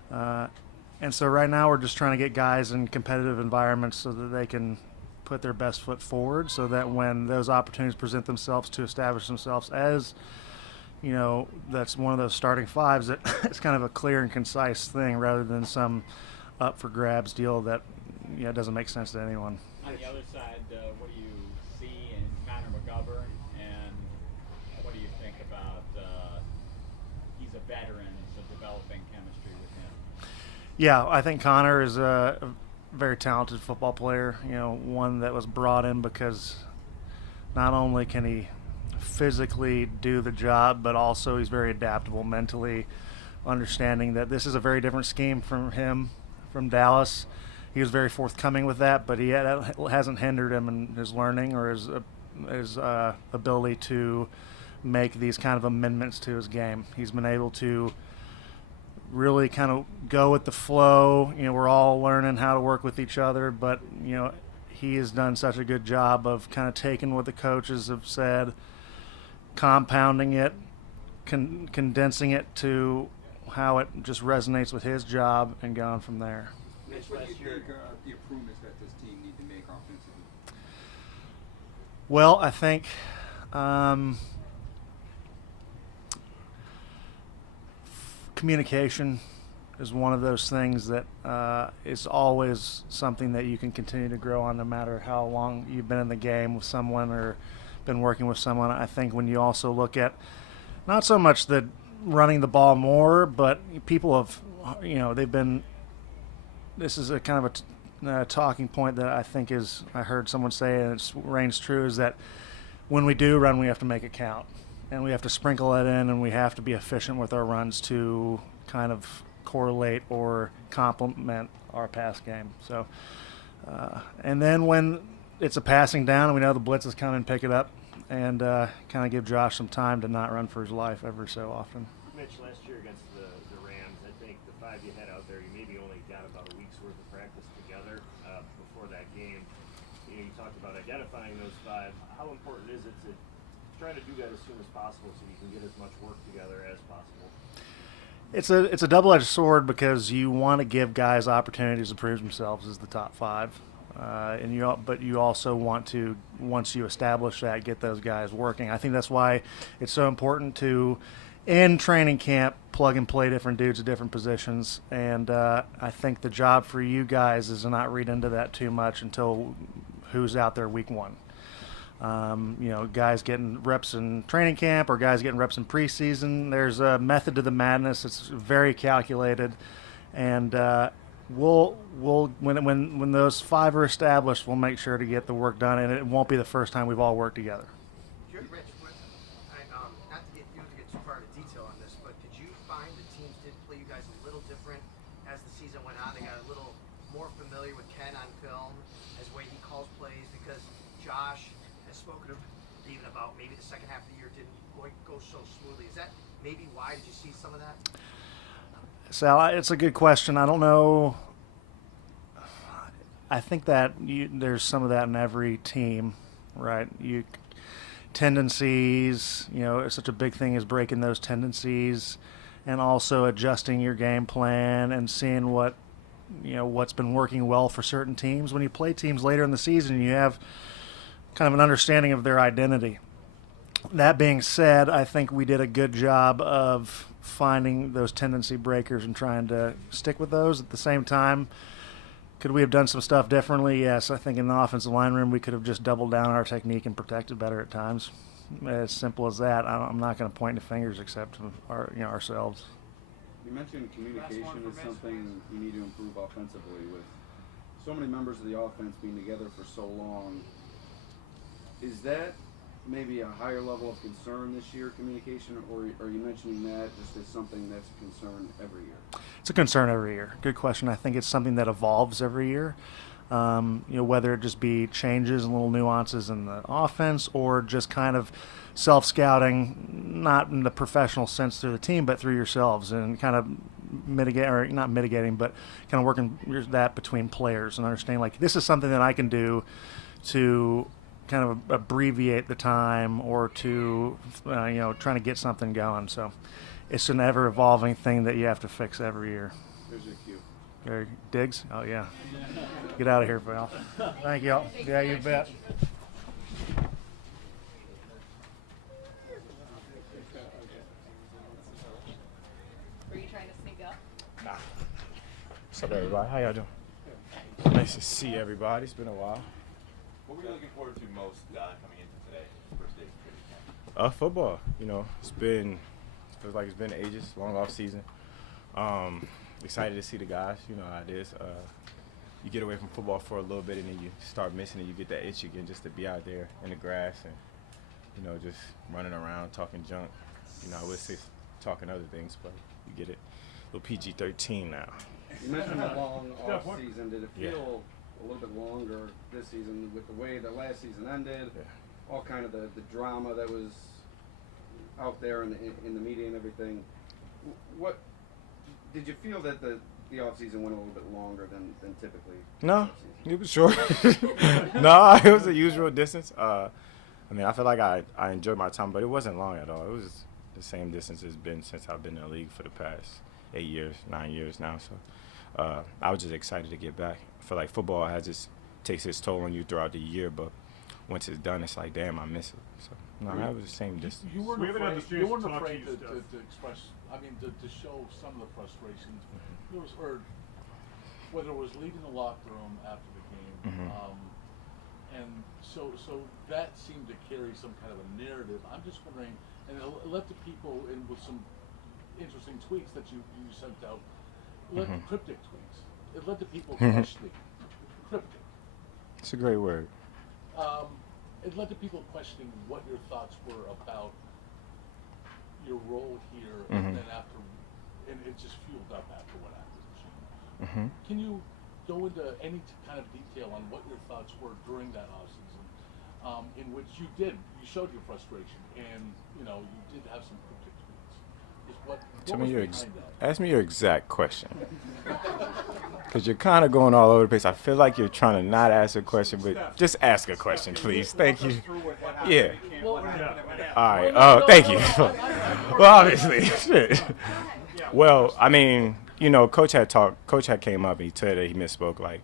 And so right now we're just trying to get guys in competitive environments so that they can put their best foot forward, so that when those opportunities present themselves to establish themselves as, that's one of those starting fives, that it's kind of a clear and concise thing rather than some up for grabs deal that doesn't make sense to anyone. On the other side, what do you see in Connor McGovern, and what do you think about he's a veteran, so developing chemistry with him? Yeah, I think Connor is a very talented football player, one that was brought in because not only can he physically do the job, but also he's very adaptable mentally, understanding that this is a very different scheme from him from Dallas. He was very forthcoming with that, but he hasn't hindered him in his learning or his ability to make these kind of amendments to his game. He's been able to really kind of go with the flow. We're all learning how to work with each other, but he has done such a good job of kind of taking what the coaches have said, compounding it, condensing it to how it just resonates with his job, and going from there. What do you think the improvements that this team need to make offensively? Well, I think communication is one of those things that is always something that you can continue to grow on no matter how long you've been in the game with someone or been working with someone. I think when you also look at not so much the running the ball more, but people have, they've been, this is a kind of a talking point that I think I heard someone say, and it reigns true, is that when we do run, we have to make it count. And we have to sprinkle it in, and we have to be efficient with our runs to kind of correlate or complement our pass game. So, and then when it's a passing down and we know the blitz is coming, pick it up and kind of give Josh some time to not run for his life every so often. Mitch, last year against the Rams, I think the 5 you had out there, you maybe only got about a week's worth of practice together before that game. You talked about identifying those 5. How important is it to try to do that as soon as possible so you can get as much work together as possible? It's a double-edged sword because you want to give guys opportunities to prove themselves as the top 5, but you also want to, once you establish that, get those guys working. I think that's why it's so important to, in training camp, plug and play different dudes at different positions. And I think the job for you guys is to not read into that too much until who's out there week 1. Guys getting reps in training camp or guys getting reps in preseason. There's a method to the madness. It's very calculated, and when those 5 are established, we'll make sure to get the work done, and it won't be the first time we've all worked together. Rich, not to get too far into detail on this, but did you find the teams did play you guys a little different as the season went on? They got a little more familiar with Ken on film as the way he calls plays, because Josh has spoken even about maybe the second half of the year didn't go so smoothly. Is that maybe why? Did you see some of that? Sal, it's a good question. I don't know. I think that there's some of that in every team, right? Tendencies, it's such a big thing is breaking those tendencies, and also adjusting your game plan and seeing what what's been working well for certain teams. When you play teams later in the season, you have kind of an understanding of their identity. That being said, I think we did a good job of finding those tendency breakers and trying to stick with those. At the same time, could we have done some stuff differently? Yes. I think in the offensive line room, we could have just doubled down on our technique and protected better at times. As simple as that. I'm not going to point the fingers except ourselves. You mentioned communication is something you need to improve offensively. With so many members of the offense being together for so long, is that maybe a higher level of concern this year, communication, or are you mentioning that just as something that's a concern every year? It's a concern every year. Good question. I think it's something that evolves every year. Whether it just be changes and little nuances in the offense or just kind of self-scouting, not in the professional sense through the team, but through yourselves and kind of not mitigating, but kind of working that between players and understanding like this is something that I can do to kind of abbreviate the time or to, trying to get something going. So it's an ever-evolving thing that you have to fix every year. There's your cue. There, Diggs? Oh, yeah. Get out of here, pal. Thank you. Yeah, you bet. Were you trying to sneak up? Nah. What's up, everybody? How y'all doing? Nice to see everybody. It's been a while. What were you looking forward to most coming into today, first day of training camp? Football. Feels like it's been ages, long off season. Excited to see the guys. You know how it is. You get away from football for a little bit and then you start missing it. You get that itch again just to be out there in the grass and, just running around, talking junk. I would say talking other things, but you get it. A little PG-13 now. You mentioned a long off season. Did it feel a little bit longer this season with the way the last season ended? Yeah. All kind of the drama that was out there in the media and everything. What did you feel that the off season went a little bit longer than typically? No, it was short. No, it was a usual distance. I feel like I enjoyed my time, but it wasn't long at all. It was the same distance it's been since I've been in the league for the past 8 years, 9 years now. So I was just excited to get back. I feel like football takes its toll on you throughout the year, but once it's done, it's like, damn, I miss it. So no, that was the same distance. You weren't afraid to express, to show some of the frustrations. There was, or whether it was leaving the locker room after the game, and so that seemed to carry some kind of a narrative. I'm just wondering, and it led to people with some interesting tweets that you sent out, cryptic tweets. It led to people questioning. Cryptic. It's a great word. It led to people questioning what your thoughts were about your role here, and then and it just fueled up after what happened. Can you go into any kind of detail on what your thoughts were during that offseason, in which you showed your frustration, and you did have some cryptic tweets? Ask me your exact question. Because you're kind of going all over the place. I feel like you're trying to not ask a question, but just ask a question, please. Thank you. Yeah. All right. Oh, thank you. Well, obviously. Shit. Well, Coach had came up and he said that he misspoke. Like,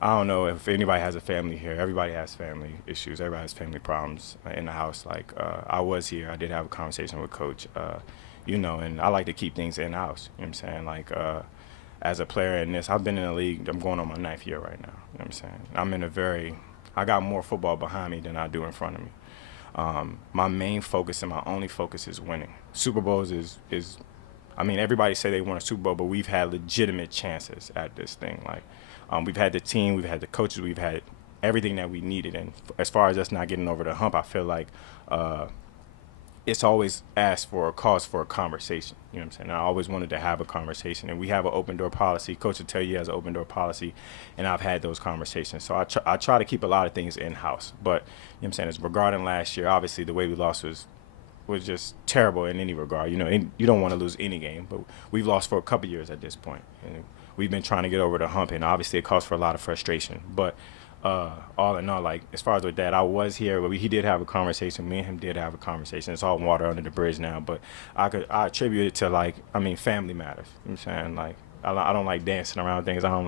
I don't know if anybody has a family here. Everybody has family issues. Everybody has family problems in the house. Like, I was here. I did have a conversation with Coach. And I like to keep things in-house. You know what I'm saying? Like, as a player in this, I've been in the league. I'm going on my 9th year right now. You know what I'm saying? I got more football behind me than I do in front of me. My main focus and my only focus is winning. Super Bowls is everybody say they want a Super Bowl, but we've had legitimate chances at this thing. Like, we've had the team, we've had the coaches, we've had everything that we needed. And as far as us not getting over the hump, I feel like it's always asked for a cause for a conversation. You know what I'm saying? I always wanted to have a conversation, and we have an open door policy. Coach will tell you he has an open door policy, and I've had those conversations. So I try to keep a lot of things in-house. But, you know what I'm saying, it's regarding last year, obviously the way we lost was just terrible in any regard. You don't want to lose any game, but we've lost for a couple years at this point. And we've been trying to get over the hump, and obviously it calls for a lot of frustration. But all in all, like, as far as with that, I was here, but he did have a conversation. Me and him did have a conversation. It's all water under the bridge now, but I attribute it to, like, family matters. You know what I'm saying? Like, I don't like dancing around things. I don't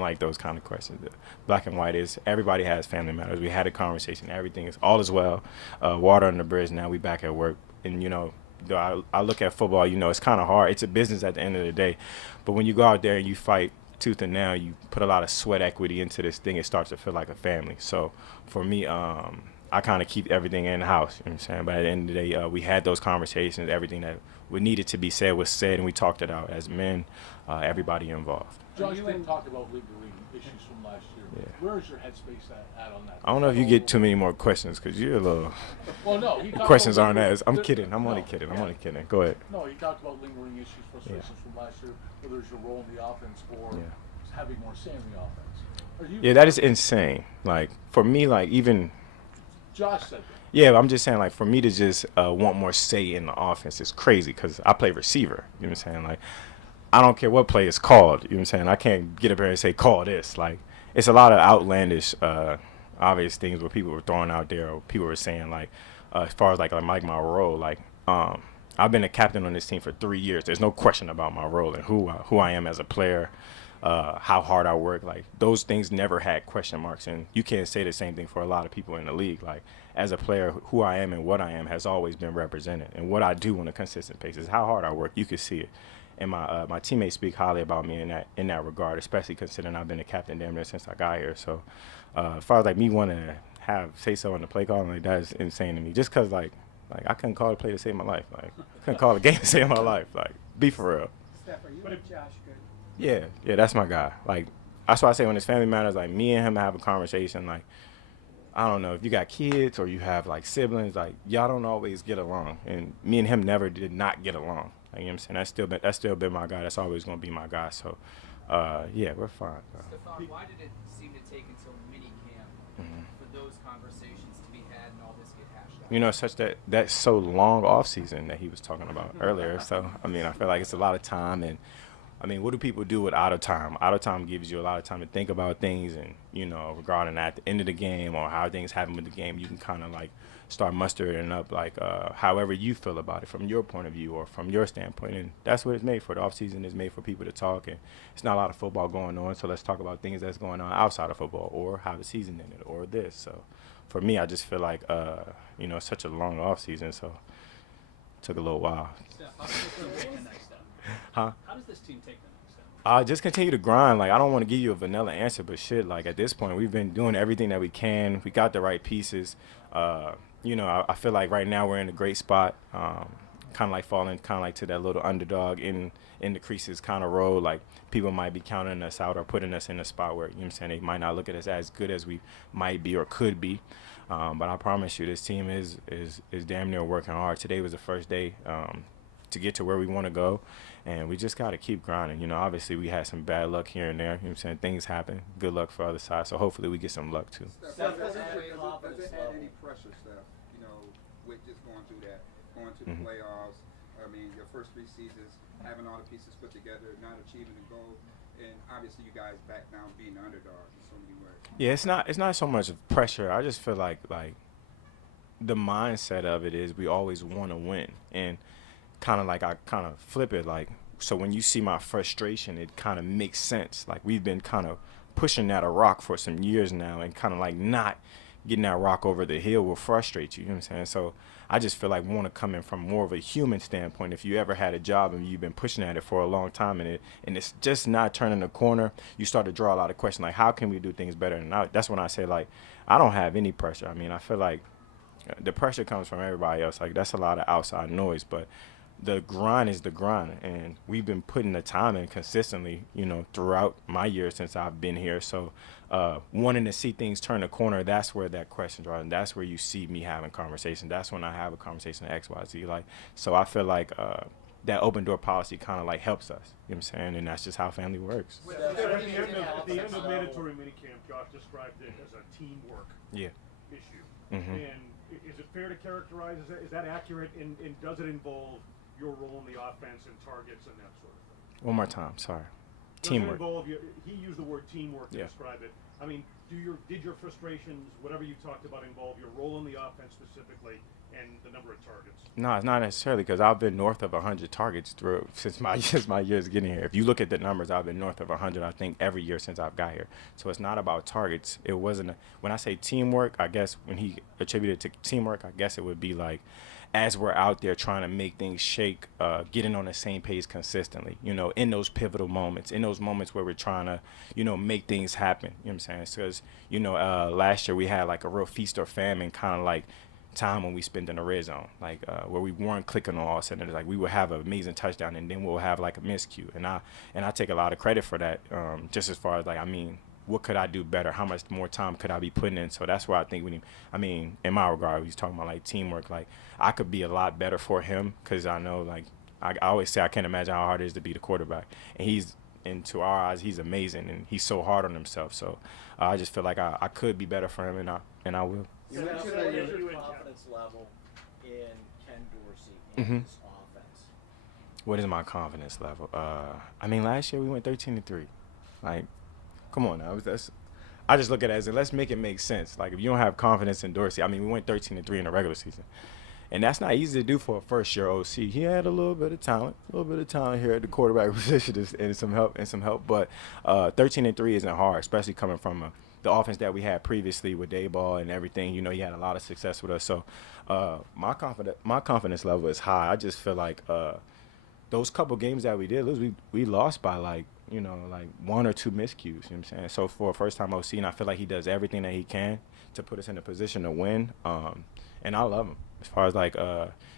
like those kind of questions. Black and white is everybody has family matters. We had a conversation. Everything is all is well. Water under the bridge. Now we back at work. And I look at football. It's kind of hard. It's a business at the end of the day. But when you go out there and you fight tooth and nail, you put a lot of sweat equity into this thing. It starts to feel like a family. So for me, I kind of keep everything in the house. You know what I'm saying? But at the end of the day, we had those conversations. Everything that needed to be said was said, and we talked it out as men, everybody involved. Josh, you didn't talk about lingering issues from last year. Yeah. Where is your headspace at on that? I don't know if you get too many more questions because you're a little. Well, no. Questions aren't as. I'm kidding. I'm only kidding. I'm only kidding. Go ahead. No, he talked about lingering issues, frustrations from last year, whether it's your role in the offense or having more say in the offense. Yeah, that is insane. Like for me, like even. Josh said that. Yeah, I'm just saying, like, for me to just want more say in the offense is crazy because I play receiver. You know what I'm saying? Like, I don't care what play is called. You know what I'm saying? I can't get up here and say, call this. Like, it's a lot of outlandish, obvious things where people were throwing out there or people were saying, like, as far as, like my role, like, I've been a captain on this team for 3 years. There's no question about my role and who I am as a player, how hard I work. Like, those things never had question marks. And you can't say the same thing for a lot of people in the league. Like, as a player, who I am and what I am has always been represented. And what I do on a consistent basis, how hard I work, you can see it. And my teammates speak highly about me in that regard, especially considering I've been a captain damn near since I got here. So as far as like me wanting to say so on the play call, like that is insane to me. Just because like I couldn't call a play to save my life. Like I couldn't call a game to save my life. Like be for real. Steph, are you and Josh good? Yeah, that's my guy. Like that's why I say when it's family matters, like me and him have a conversation. Like I don't know if you got kids or you have like siblings, like y'all don't always get along, and me and him never did not get along. Like, you know what I'm saying? That's still been my guy. That's always gonna be my guy. So, yeah, we're fine. Stephon, why did it seem to take until mini camp for those conversations to be had and all this get hashed out? You know, such that's so long off season that he was talking about earlier. So, I mean, I feel like it's a lot of time, and I mean, what do people do with out of time? Out of time gives you a lot of time to think about things, and regarding at the end of the game or how things happen with the game, you can kind of like start mustering up like however you feel about it from your point of view or from your standpoint. And that's what it's made for. The off season is made for people to talk, and it's not a lot of football going on, so let's talk about things that's going on outside of football or how the season ended or this. So for me, I just feel like it's such a long off season, so it took a little while. Huh? How does this team take the next step? Just continue to grind. Like, I don't want to give you a vanilla answer, but shit, like, at this point, we've been doing everything that we can. We got the right pieces. I feel like right now we're in a great spot, kind of like falling kind of like to that little underdog in the creases kind of role. Like, people might be counting us out or putting us in a spot where, they might not look at us as good as we might be or could be. But I promise you, this team is damn near working hard. Today was the first day to get to where we want to go, and we just got to keep grinding. Obviously we had some bad luck here and there. Things happen. Good luck for other side. So hopefully we get some luck too. Steph, does it add any pressure, Steph? With just going through that, going to the playoffs. I mean, your first 3 seasons, having all the pieces put together, not achieving the goal, and obviously you guys back down being the underdog in so many ways. Yeah, it's not so much pressure. I just feel like the mindset of it is we always want to win, and kind of like I kind of flip it like, so when you see my frustration, it kind of makes sense. Like, we've been kind of pushing at a rock for some years now, and kind of like not getting that rock over the hill will frustrate you. You know what I'm saying? So I just feel like we want to come in from more of a human standpoint. If you ever had a job and you've been pushing at it for a long time, and it's just not turning the corner, you start to draw a lot of questions like, how can we do things better? And that's when I say, like, I don't have any pressure. I mean, I feel like the pressure comes from everybody else. Like, that's a lot of outside noise, but the grind is the grind, and we've been putting the time in consistently, throughout my years since I've been here. So wanting to see things turn the corner, that's where that question draws, and that's where you see me having conversation. That's when I have a conversation X, Y, Z. Like, so I feel like that open door policy kind of like helps us. You know what I'm saying? And that's just how family works. At the end of mandatory minicamp, Josh described it as a teamwork issue. Mm-hmm. And is it fair to characterize, is that accurate, and does it involve your role in the offense and targets and that sort of thing? One more time, sorry. Does Teamwork. It involve he used the word teamwork to describe it. I mean, did your frustrations, whatever you talked about, involve your role in the offense specifically and the number of targets? No, it's not necessarily because I've been north of 100 targets through since my years getting here. If you look at the numbers, I've been north of 100, I think, every year since I've got here. So it's not about targets. It wasn't when I say teamwork, I guess when he attributed to teamwork, I guess it would be like as we're out there trying to make things shake, getting on the same page consistently, in those pivotal moments, in those moments where we're trying to, make things happen. You know what I'm saying? Because, last year we had like a real feast or famine kind of like time when we spent in the red zone, like where we weren't clicking on all cylinders. Like we would have an amazing touchdown and then we'll have like a miscue. And I take a lot of credit for that, just as far as like, what could I do better? How much more time could I be putting in? So that's why I think in my regard, he's talking about like teamwork. Like I could be a lot better for him because I know like I always say I can't imagine how hard it is to be the quarterback. And to our eyes, he's amazing and he's so hard on himself. So I just feel like I could be better for him and I will. You mentioned that your confidence level in Ken Dorsey and his offense. What is my confidence level? Last year we went 13-3. Like, come on now. I just look at it as let's make it make sense. Like, if you don't have confidence in Dorsey, we went 13-3 in the regular season. And that's not easy to do for a first-year OC. He had a little bit of talent here at the quarterback position and some help. But 13-3 isn't hard, especially coming from the offense that we had previously with Dayball and everything. He had a lot of success with us. So my confidence level is high. I just feel like those couple games that we did lose, we lost by like one or two miscues. You know what I'm saying? So for a first-time OC, and I feel like he does everything that he can to put us in a position to win. And I love him. As far as like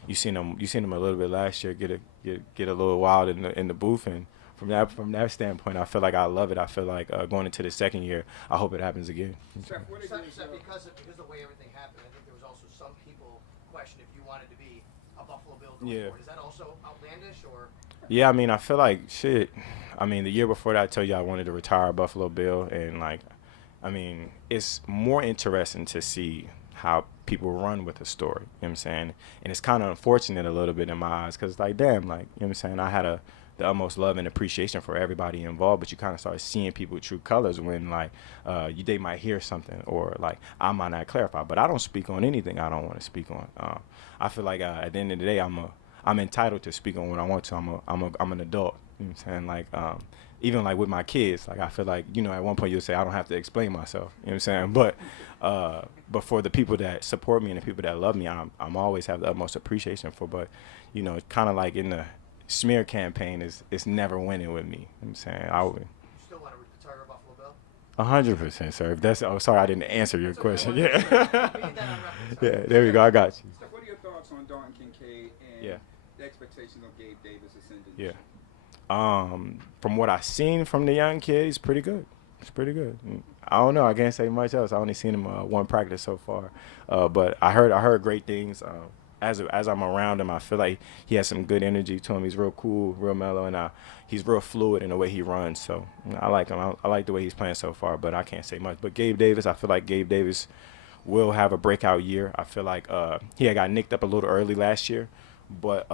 you seen him a little bit last year get a little wild in the booth, and from that standpoint, I feel like I love it. I feel like going into the second year, I hope it happens again. Seth, because of the way everything happened, I think there was also some people question if you wanted to be a Buffalo Bill going forward. Is that also outlandish or? Yeah, I feel like shit. The year before that, I tell you I wanted to retire a Buffalo Bill, and it's more interesting to see how people run with a story, you know what I'm saying? And it's kind of unfortunate a little bit in my eyes because, like, damn, like, you know what I'm saying? I had the utmost love and appreciation for everybody involved, but you kind of start seeing people's true colors when, like, they might hear something or, like, I might not clarify. But I don't speak on anything I don't want to speak on. I feel like at the end of the day, I'm entitled to speak on what I want to. I'm an adult, you know what I'm saying? Like, even like with my kids, like I feel like, at one point you'll say I don't have to explain myself, you know what I'm saying? But for the people that support me and the people that love me, I'm always have the utmost appreciation for. But, kind of like in the smear campaign, it's never winning with me. You know what I'm saying? You still want to retire a Buffalo Bill? 100%, sir. If that's, sorry, I didn't answer your question. Yeah. Yeah, there we go. I got you. So what are your thoughts on Dalton Kincaid and the expectations of Gabe Davis ascending? Yeah. From what I've seen from the young kid, he's pretty good. He's pretty good. I don't know. I can't say much else. I only seen him one practice so far, but I heard great things. As I'm around him, I feel like he has some good energy to him. He's real cool, real mellow, and he's real fluid in the way he runs. So I like him. I like the way he's playing so far, but I can't say much. But Gabe Davis, I feel like Gabe Davis will have a breakout year. I feel like he had got nicked up a little early last year, but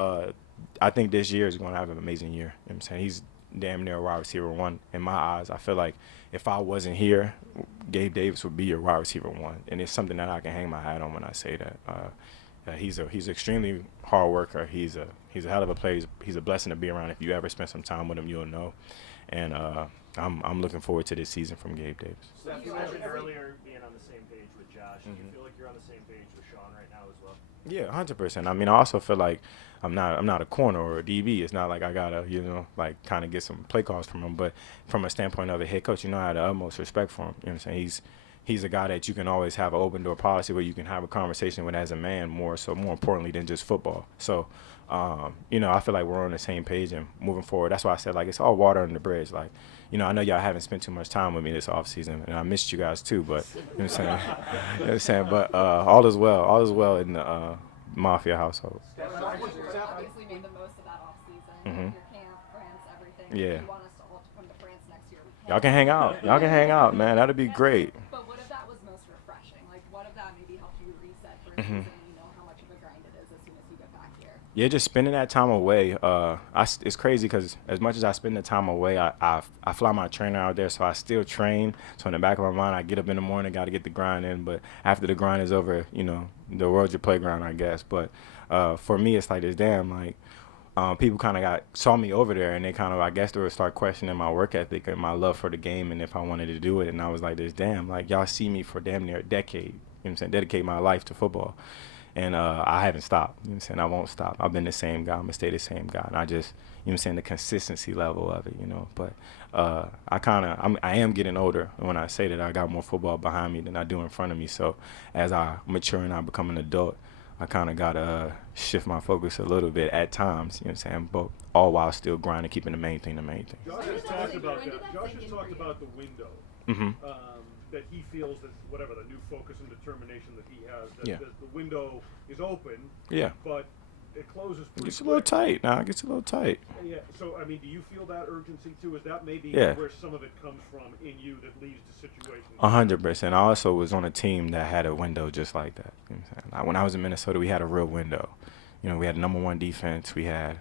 I think this year is going to have an amazing year. You know what I'm saying? He's damn near a wide receiver one in my eyes. I feel like if I wasn't here, Gabe Davis would be your wide receiver one, and it's something that I can hang my hat on when I say that. He's extremely hard worker. He's a hell of a player. He's a blessing to be around. If you ever spend some time with him, you'll know. And I'm looking forward to this season from Gabe Davis. Steph, you mentioned earlier being on the same page with Josh. Do you feel like you're on the same page with Sean right now as well? Yeah, 100%. I also feel like I'm not a corner or a DB. It's not like I gotta, like kind of get some play calls from him. But from a standpoint of a head coach, I have the utmost respect for him. You know what I'm saying? He's a guy that you can always have an open door policy where you can have a conversation with as a man more importantly than just football. So, I feel like we're on the same page and moving forward. That's why I said, like, it's all water under the bridge. Like, I know y'all haven't spent too much time with me this offseason, and I missed you guys too, but, you know what I'm saying? You know what I'm saying? But all is well in the Mafia household. Obviously made the most of that offseason. Your camp, France, everything. Yeah. If you want us to all come to France next year, we can. Y'all can hang out, man. That'd be great. But what if that was most refreshing? Like, what if that maybe helped you reset for a season and you know how much of a grind it is as soon as you get back here? Yeah, just spending that time away. It's crazy because as much as I spend the time away, I fly my trainer out there, so I still train. So in the back of my mind, I get up in the morning, got to get the grind in. But after the grind is over, the world's your playground, I guess. But for me, it's like this. Damn, like people kind of saw me over there, and they kind of, I guess, they would start questioning my work ethic and my love for the game, and if I wanted to do it. And I was like, this, damn, like y'all see me for damn near a decade. You know what I'm saying? Dedicate my life to football. And I haven't stopped. You know what I'm saying? I won't stop. I've been the same guy. I'm going to stay the same guy. And I just, you know what I'm saying, the consistency level of it, But I am getting older. And when I say that, I got more football behind me than I do in front of me. So as I mature and I become an adult, I kind of got to shift my focus a little bit at times, you know what I'm saying? But all while still grinding, keeping the main thing the main thing. Josh has talked about that. Josh has talked about the window. Mm-hmm. That he feels that whatever the new focus and determination that he has, that Yeah. the window is open. Yeah. But it closes It pretty gets a little quick. tight. Nah, it gets a little tight. Yeah. So I mean, do you feel that urgency too? Is that maybe Yeah. where some of it comes from in you that leads to situations? 100%. I also was on a team that had a window just like that. You know what I'm saying? Like when I was in Minnesota, we had a real window. We had #1 defense. We had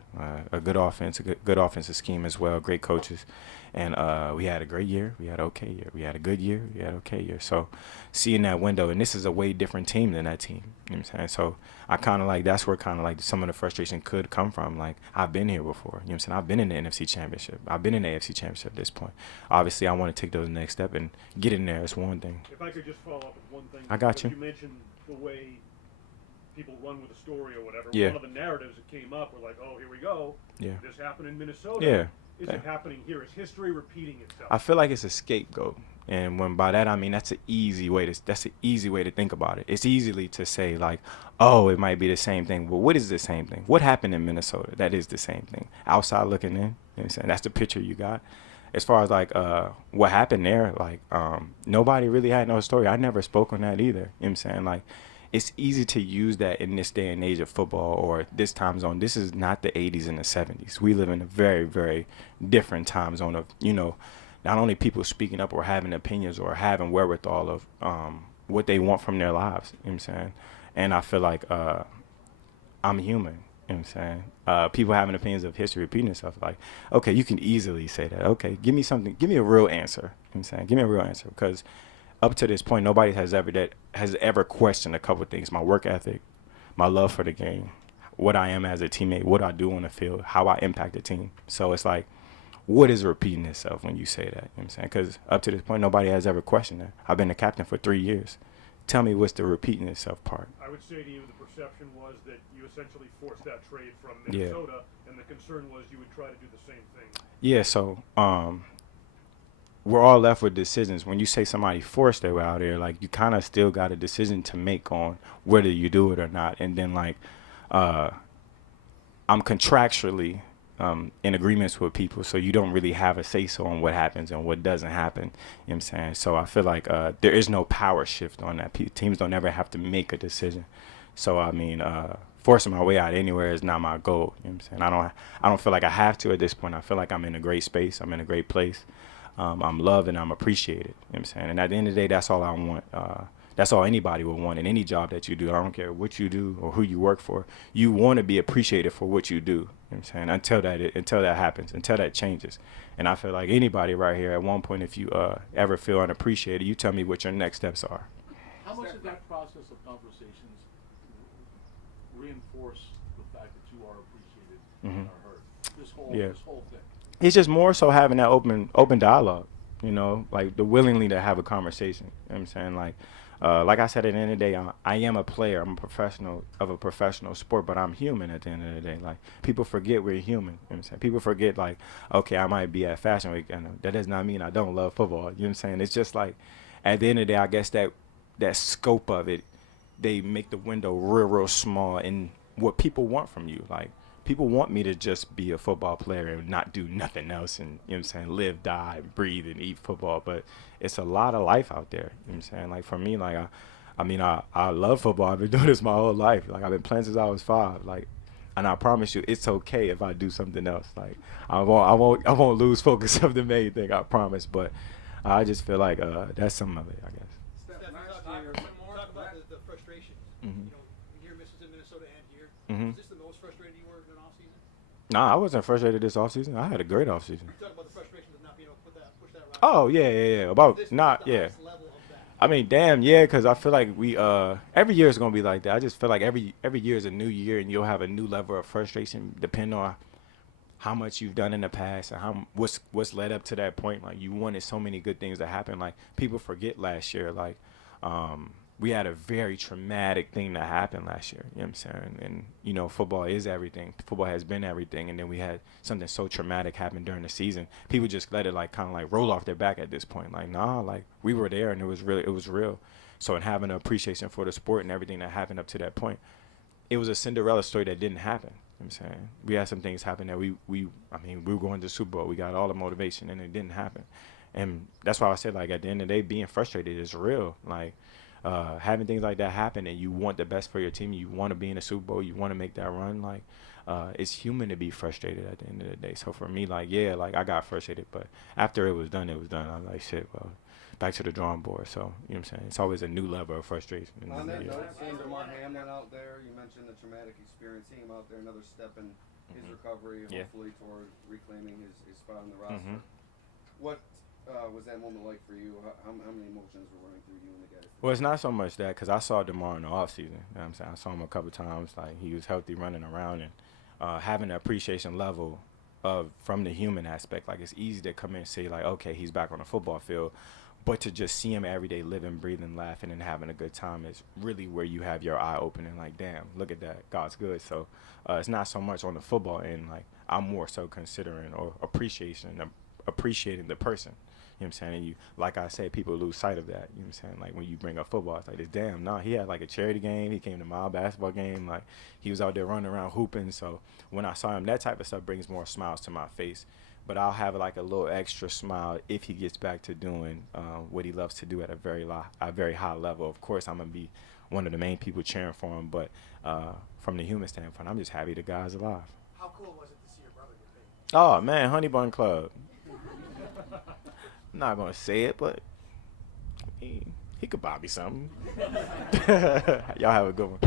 a good offense, a good offensive scheme as well, great coaches. And we had a great year. We had an okay year. We had a good year. We had an okay year. So seeing that window, and this is a way different team than that team. You know what I'm saying? So I kind of like, that's where kind of like some of the frustration could come from. Like, I've been here before. You know what I'm saying? I've been in the NFC Championship. I've been in the AFC Championship at this point. Obviously, I want to take those next step and get in there. It's one thing. If I could just follow up with one thing. I got you. You mentioned the way people run with a story or whatever. Yeah. One of the narratives that came up were like, oh, here we go. Yeah. This happened in Minnesota. Yeah. Is it happening here? Is history repeating itself? I feel like it's a scapegoat, and when by that I mean that's an easy way to think about it. It's easily to say like, oh, it might be the same thing. Well, what is the same thing? What happened in Minnesota? That is the same thing. Outside looking in, you know what I'm saying? That's the picture you got. As far as like what happened there, like nobody really had no story. I never spoke on that either. You know what I'm saying? Like, it's easy to use that in this day and age of football or this time zone. This is not the 80s and the 70s. We live in a very, very different time zone of, not only people speaking up or having opinions or having wherewithal of what they want from their lives. You know what I'm saying? And I feel like I'm human. You know what I'm saying? People having opinions of history repeating itself. Like, okay, you can easily say that. Okay, give me a real answer. You know what I'm saying? Give me a real answer, because up to this point, nobody has ever questioned a couple of things: my work ethic, my love for the game, what I am as a teammate, what I do on the field, how I impact the team. So it's like, what is repeating itself when you say that? You know what I'm saying? Because up to this point, nobody has ever questioned that. I've been the captain for 3 years. Tell me what's the repeating itself part. I would say to you the perception was that you essentially forced that trade from Yeah. Minnesota, and the concern was you would try to do the same thing. Yeah, so we're all left with decisions. When you say somebody forced their way out there, like, you kind of still got a decision to make on whether you do it or not. And then, like, I'm contractually in agreements with people, so you don't really have a say-so on what happens and what doesn't happen. You know what I'm saying? So I feel like there is no power shift on that. Teams don't ever have to make a decision. So, I mean, forcing my way out anywhere is not my goal. You know what I'm saying? I don't feel like I have to at this point. I feel like I'm in a great space. I'm in a great place. I'm loved and I'm appreciated. You know what I'm saying? And at the end of the day, that's all I want. That's all anybody would want in any job that you do. I don't care what you do or who you work for. You want to be appreciated for what you do. You know what I'm saying? Until that happens, until that changes. And I feel like anybody right here, at one point, if you ever feel unappreciated, you tell me what your next steps are. How much of that process of conversations reinforce the fact that you are appreciated and are heard? This whole thing. It's just more so having that open dialogue, like the willingly to have a conversation. You know what I'm saying? Like I said, at the end of the day, I am a player. I'm a professional of a professional sport, but I'm human at the end of the day. Like, people forget we're human. You know what I'm saying? People forget, like, okay, I might be at Fashion Week, and that does not mean I don't love football. You know what I'm saying? It's just like, at the end of the day, I guess that scope of it, they make the window real, real small in what people want from you. Like, people want me to just be a football player and not do nothing else and, you know what I'm saying, live, die, breathe, and eat football. But it's a lot of life out there. You know what I'm saying? Like, for me, like, I love football. I've been doing this my whole life. Like, I've been playing since I was 5. Like, and I promise you, it's okay if I do something else. Like, I won't lose focus of the main thing, I promise. But I just feel like that's some of it, I guess. Steph, talk about the frustration. Mm-hmm. your misses in Minnesota and here. Mhm. Is this the most frustrated you were in an off season? Nah, I wasn't frustrated this offseason. I had a great offseason. You talk about the frustration of not being able to push that route. Oh yeah. About This not is the yeah. highest level of that. I mean, damn, yeah, because I feel like we every year is gonna be like that. I just feel like every year is a new year, and you'll have a new level of frustration depending on how much you've done in the past and what's led up to that point. Like, you wanted so many good things to happen. Like, people forget last year. Like, we had a very traumatic thing that happened last year. You know what I'm saying? And you know, football is everything. Football has been everything. And then we had something so traumatic happen during the season. People just let it like kind of like roll off their back at this point. Like, nah, like we were there and it was real. So in having an appreciation for the sport and everything that happened up to that point, it was a Cinderella story that didn't happen. You know what I'm saying? We had some things happen that we were going to the Super Bowl. We got all the motivation and it didn't happen. And that's why I said, like, at the end of the day, being frustrated is real. Like, having things like that happen and you want the best for your team, you want to be in the Super Bowl, you want to make that run, like, it's human to be frustrated at the end of the day. So for me, like, yeah, like, I got frustrated, but after it was done, I was like, shit, well, back to the drawing board. So, you know what I'm saying? It's always a new level of frustration. On that note, seeing DeMar Hamlin out there, you mentioned the traumatic experience, seeing him out there, another step in his recovery, hopefully toward reclaiming his spot on the roster. What was that moment like for you? How many emotions were running through you and the guys? Well, it's not so much that, because I saw DeMar in the offseason. You know what I'm saying? I saw him a couple times. Like, he was healthy, running around, and having an appreciation level from the human aspect. Like, it's easy to come in and say, like, okay, he's back on the football field. But to just see him every day living, breathing, laughing, and having a good time is really where you have your eye opening. Like, damn, look at that. God's good. So it's not so much on the football end. Like, I'm more so considering or appreciating the person. You know what I'm saying? And you, like I said, people lose sight of that. You know what I'm saying? Like, when you bring up football, it's like, this damn, nah, he had like a charity game. He came to my basketball game. Like, he was out there running around hooping. So when I saw him, that type of stuff brings more smiles to my face. But I'll have like a little extra smile if he gets back to doing what he loves to do at a very high level. Of course, I'm going to be one of the main people cheering for him. But from the human standpoint, I'm just happy the guy's alive. How cool was it to see your brother get paid? Oh, man, Honey Bun Club. I'm not going to say it, but he could buy me something. Y'all have a good one.